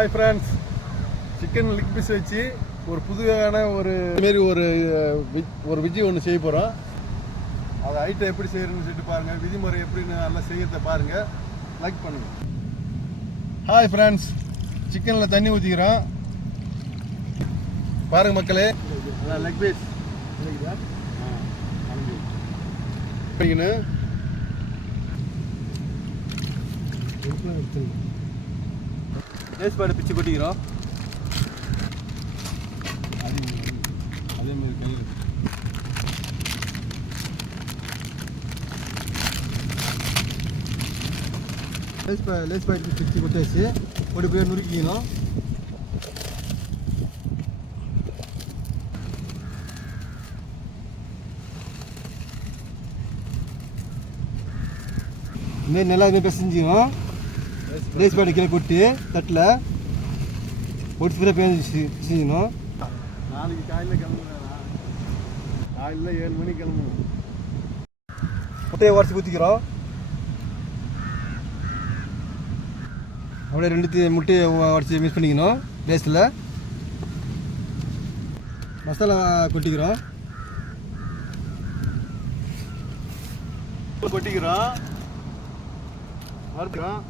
Hi friends, chicken leg piece வச்சு ஒரு புதுவான ஒரு விஜி ஒன்று செய்ய போகிறோம். அது ஐட்டம் எப்படி செய்யறதுன்னு சொல்லிட்டு பாருங்கள். விதிமுறை எப்படின்னு நல்லா செய்யறத பாருங்கள், லைக் பண்ணுங்கள். ஹாய் ஃப்ரெண்ட்ஸ், சிக்கனில் தண்ணி ஊற்றிக்கிறோம் பாருங்கள் மக்களே. லெக் பீஸ் பாடு பிச்சு கொட்டிக்கிறோம். அதே மாதிரி கையில் லேஸ் பாக்கெட் பிச்சு கொட்டாச்சு. ஒரு பேர் நுறுக்கிக்கணும். இதுமாரி நல்லா இதுமாரி பிசைஞ்சிக்கணும். லேஸ் பாக்கெட் கீழே கொட்டி தட்டில் ஒரு ஸ்பீடாக பிசைஞ்சிக்கணும். நாளைக்கு காலையில் கிளம்புனா காலையில் 7 மணிக்கு கிளம்பணும். முட்டையை உடச்சி ஊற்றிக்கிறோம். அப்படியே 2 முட்டையை உடச்சி மிக்ஸ் பண்ணிக்கணும். லேஸில் மசாலா கொட்டிக்கிறோம். வறுக்கிறோம்.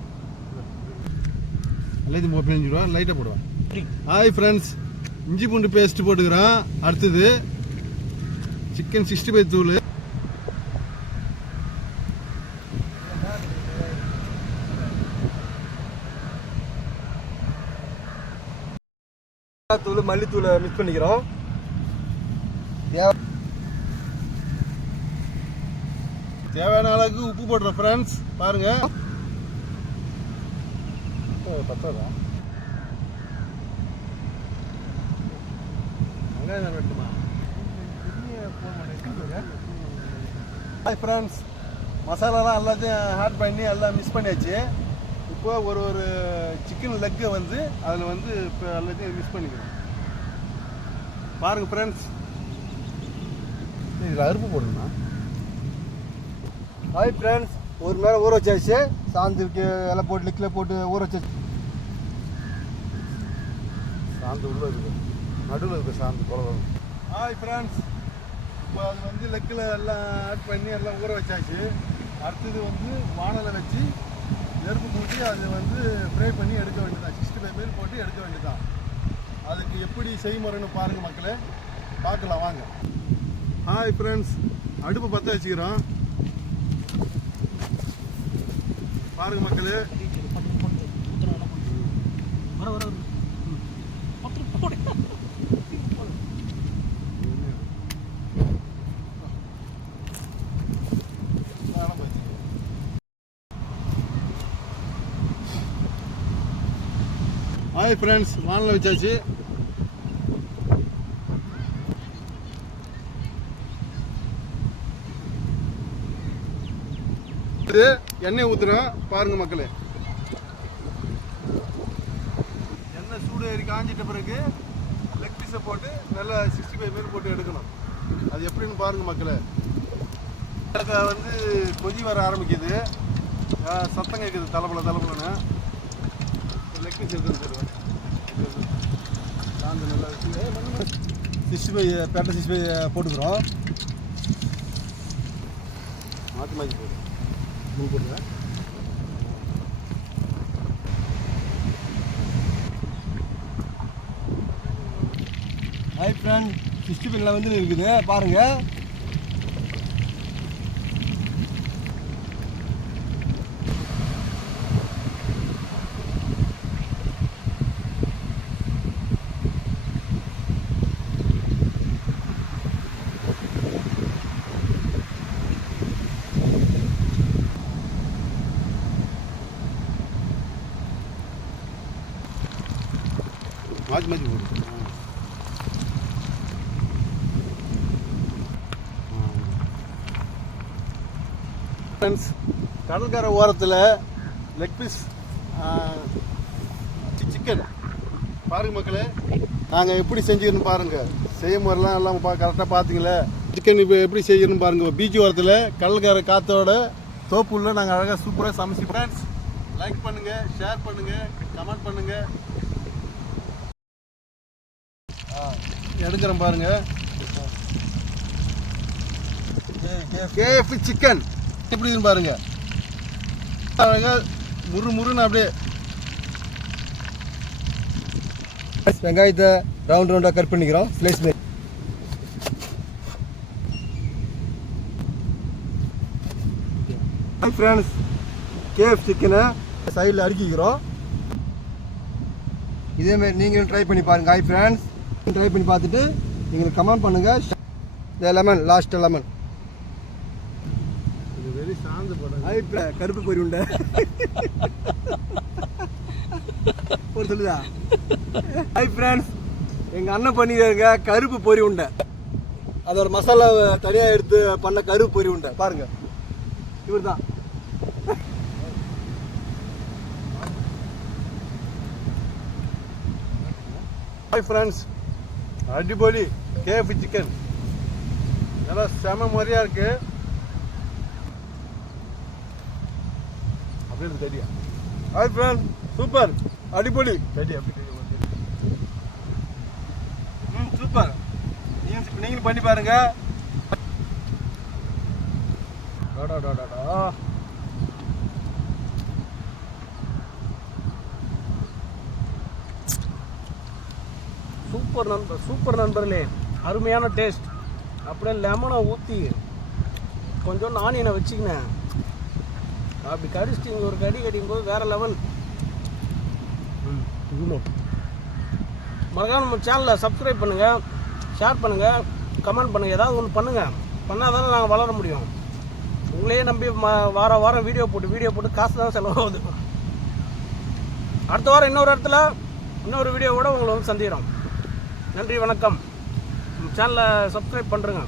எல்லாத்தையும் பிழிஞ்சிடுவோம். லைட்டாக போடுவோம். ஹாய் ஃப்ரெண்ட்ஸ், இஞ்சி பூண்டு பேஸ்ட் போட்டுக்கிறோம். அடுத்தது சிக்கன் 65 தூள், தூள், மல்லித்தூளை மிக்ஸ் பண்ணிக்கிறோம். தேவையான அளவுக்கு உப்பு போடுறோம். ஃப்ரெண்ட்ஸ் பாருங்க, பத்தாதான் ஹாய் ஃப்ரெண்ட்ஸ், மசாலாலாம் எல்லாத்தையும் ஆட் பண்ணி எல்லாம் மிக்ஸ் பண்ணியாச்சு. இப்போ ஒரு சிக்கன் லெக்கை வந்து அதில் வந்து இப்போ எல்லாத்தையும் மிக்ஸ் பண்ணிக்கிறோம். பாருங்கள் ஃப்ரெண்ட்ஸ், இதில் அருப்பு போடணுமா? ஹாய் ஃப்ரெண்ட்ஸ், ஒரு மேலே ஊற வச்சாச்சு. சாந்துக்கு எல்லாம் போட்டு லெக்கில் போட்டு ஊற வச்சாச்சு. சாந்து உள்ள இருக்குது, நடுவில் இருக்குது சாந்து குழந்தை. ஹாய் ஃப்ரெண்ட்ஸ், இப்போ அது வந்து லெக்கில் எல்லாம் ஆட் பண்ணி எல்லாம் ஊற வச்சாச்சு. அடுத்தது வந்து வானலை வச்சு நெருப்பு மூட்டி அதை வந்து ஃப்ரை பண்ணி எடுக்க வேண்டியதான். 65 பேர் போட்டு எடுக்க வேண்டியதான். அதுக்கு எப்படி செய்முறைன்னு பாருங்கள் மக்களே, பார்க்கலாம் வாங்க. ஹாய் ஃப்ரெண்ட்ஸ், அடுப்பு பற்ற வச்சுக்கிறோம். பாருங்கள் மக்களே, ஹாய் ஃப்ரெண்ட்ஸ், வானலை வச்சாச்சு. எண்ணெய் ஊற்றுறோம். பாருங்க மக்களே, எண்ணெய் சூடு ஏறி காஞ்சிட்ட பிறகு லெக் பீஸை போட்டு நல்லா 65 பேர் போட்டு எடுக்கணும். அது எப்படின்னு பாருங்க மக்களே. வந்து கொதி வர ஆரம்பிக்குது, சத்தம் கேட்குது தலைப்புலன்னு. லெக் பீஸ் எடுத்துன்னு தருவேன். சாந்து நல்லா 65 பேட்டை 65 போட்டுக்கிறோம். மாற்றி போடுறேன். போடுறேன். ஹாய் ஃப்ரெண்ட், 65 வந்து இருக்குது பாருங்க. மாற்றி போடு. ஃப்ரெண்ட்ஸ், கடற்கரை ஓரத்தில் லெக் பீஸ் சிக்கன் பாருங்கள் மக்களே, நாங்கள் எப்படி செஞ்சுக்கணும் பாருங்கள். செய்முறைலாம் எல்லாம் கரெக்டாக பார்த்துங்களே. சிக்கன் இப்போ எப்படி செய்யணும்னு பாருங்கள். பீச் ஓரத்தில் கடற்கரை காற்றோட தோப்புள்ள நாங்கள் அழகாக சூப்பராக சமைச்சு. ஃப்ரெண்ட்ஸ், லைக் பண்ணுங்கள், ஷேர் பண்ணுங்கள், கமெண்ட் பண்ணுங்கள். எடுக்கிறேன் பாருங்க. KFC சிக்கன் எப்படி இருக்குன்னு பாருங்க. முறுமுறுன்னு அப்படியே வெங்காயத்தை ரவுண்ட் ரவுண்டாக கட் பண்ணிக்கிறோம். ஸ்லைஸ் பண்ணி ஃப்ரெண்ட்ஸ் KFC சிக்கனை சைடில் அடுக்கிக்கிறோம். இதேமாரி நீங்களும் ட்ரை பண்ணி பாருங்கள். ஹாய் ஃப்ரெண்ட்ஸ், ட்ரை பண்ணி பார்த்துட்டு நீங்கள் கமெண்ட் பண்ணுங்கள். இந்த லெமன், லாஸ்ட் லெமன் வெரி சாந்து போடுங்க. ஹாய் கருப்பு பொரி உண்டை ஒரு சொல்லுதா. ஹாய் ஃப்ரெண்ட்ஸ், எங்கள் அண்ணன் பண்ணிடுங்க கருப்பு பொரி உண்டை. அதோட மசாலா தனியாக எடுத்து பண்ண கருப்பு பொரி உண்டை பாருங்கள். இவர் தான். ஹாய் ஃப்ரெண்ட்ஸ், அடிபொலி KFC சிக்கன் நல்லா செம முறையாக இருக்கு. அப்படின்னு தெரியா. ஹாய் ஃப்ரெண்ட்ஸ், சூப்பர் அடிபொலி தெரியா. சூப்பர். நீங்களும் பண்ணி பாருங்க. சூப்பர் நண்பர்களே, அருமையான டேஸ்ட். அப்படியே லெமனை ஊற்றி கொஞ்சம் ஆனியனை வச்சுக்கினேன். அப்படி கடிச்சிட்டிங்க, ஒரு கடி கடிக்கும் போது வேறு லெவல். மறக்காம நம்ம சேனலை சப்ஸ்கிரைப் பண்ணுங்கள், ஷேர் பண்ணுங்கள், கமெண்ட் பண்ணுங்கள். ஏதாவது ஒன்று பண்ணுங்கள். பண்ணால் தானே நாங்கள் வளர முடியும். உங்களையே நம்பி வாரம் வீடியோ போட்டு காசு தான் செலவாகுது. அடுத்த வாரம் இன்னொரு வீடியோ கூட உங்களை வந்து சந்திக்கிறோம். நன்றி, வணக்கம். சேனலை சப்ஸ்கிரைப் பண்ணுறேங்க.